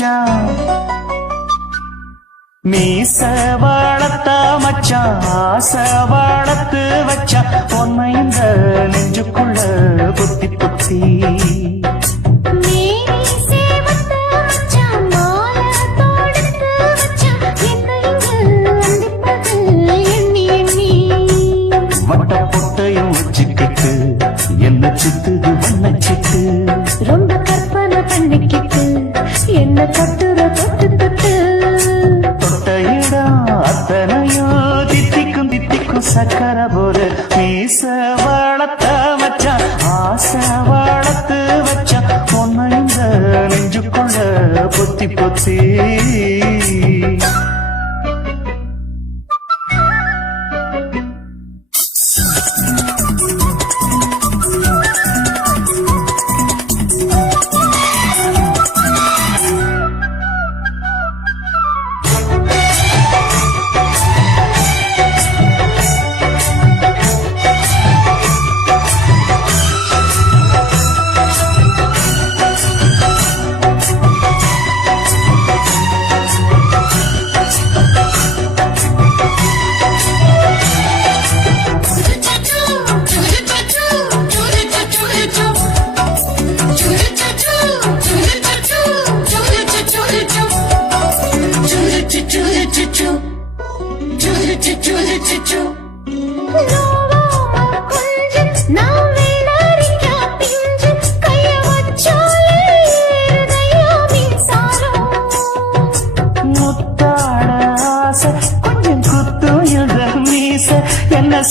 மச்சான் மீச வாழத்தா மச்சான் ஆசை வாழத்து வச்சா. உன்னை இந்த நெஞ்சுக்குள்ள புத்தி புத்தி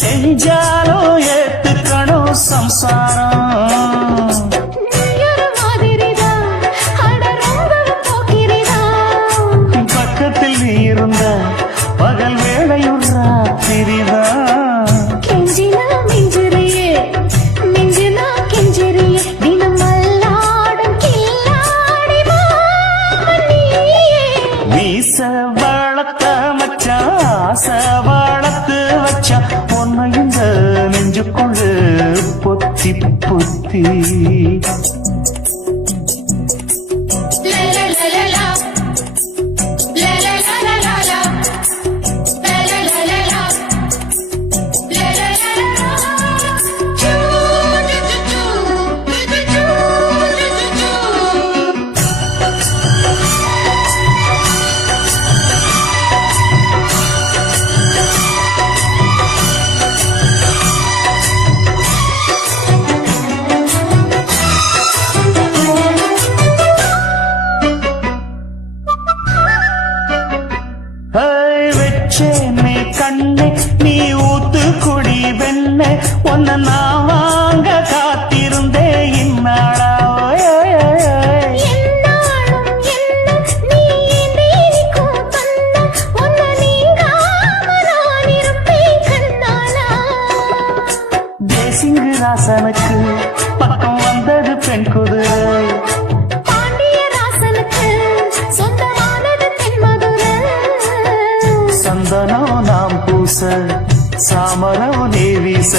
நெஞ்சாலோ ஏத்துக்கணும் சம்சாரம். की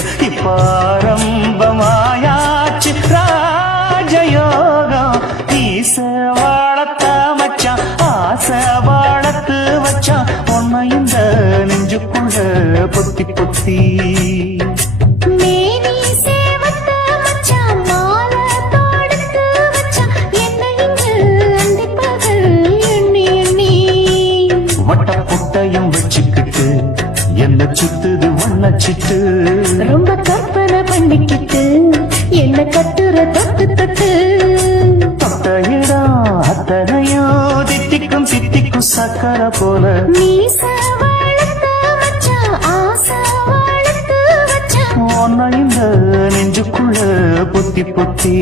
கீத இப்பாரம்பமாயாச்சு ராஜயோகம். ஈச வாழத்த மச்சான் ஆசை வாழத்து வச்சான் உன்னை இந்த நெஞ்சுக்குள்ள பொத்தி பொத்தி. வச்சுக்கிட்டு என்ன சுத்து மன்னச்சிட்டு ரொம்ப கற்பனை பண்ணிக்கிட்டு என்ன கட்டுற தொட்டு தொட்டு. தொட்டையிடா அத்தனையோ தித்திக்கும் தித்திக்கும் சக்கர போல. நீ ஒன்ன இந்த நெஞ்சுக்குள்ள பொத்தி பொத்தி.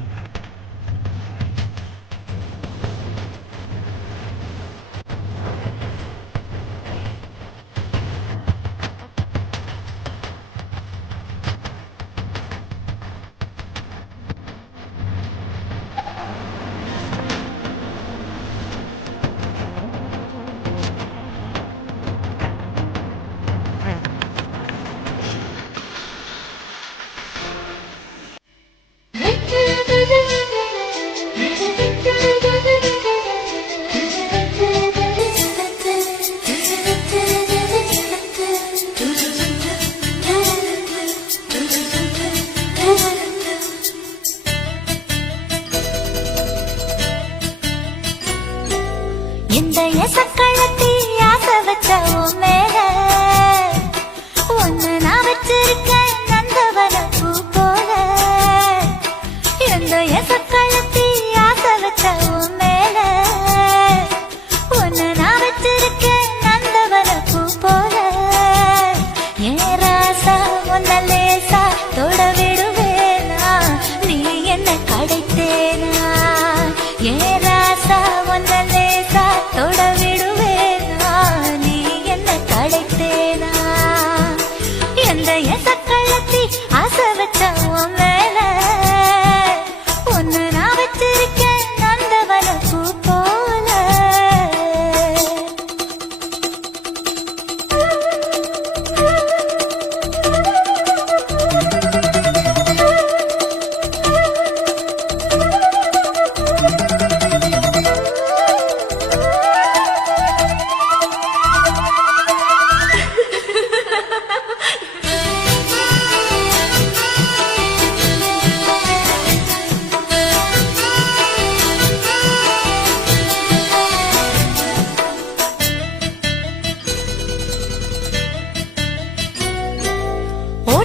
discussion.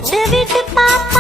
ஓட்டு விட்டு பார்க்க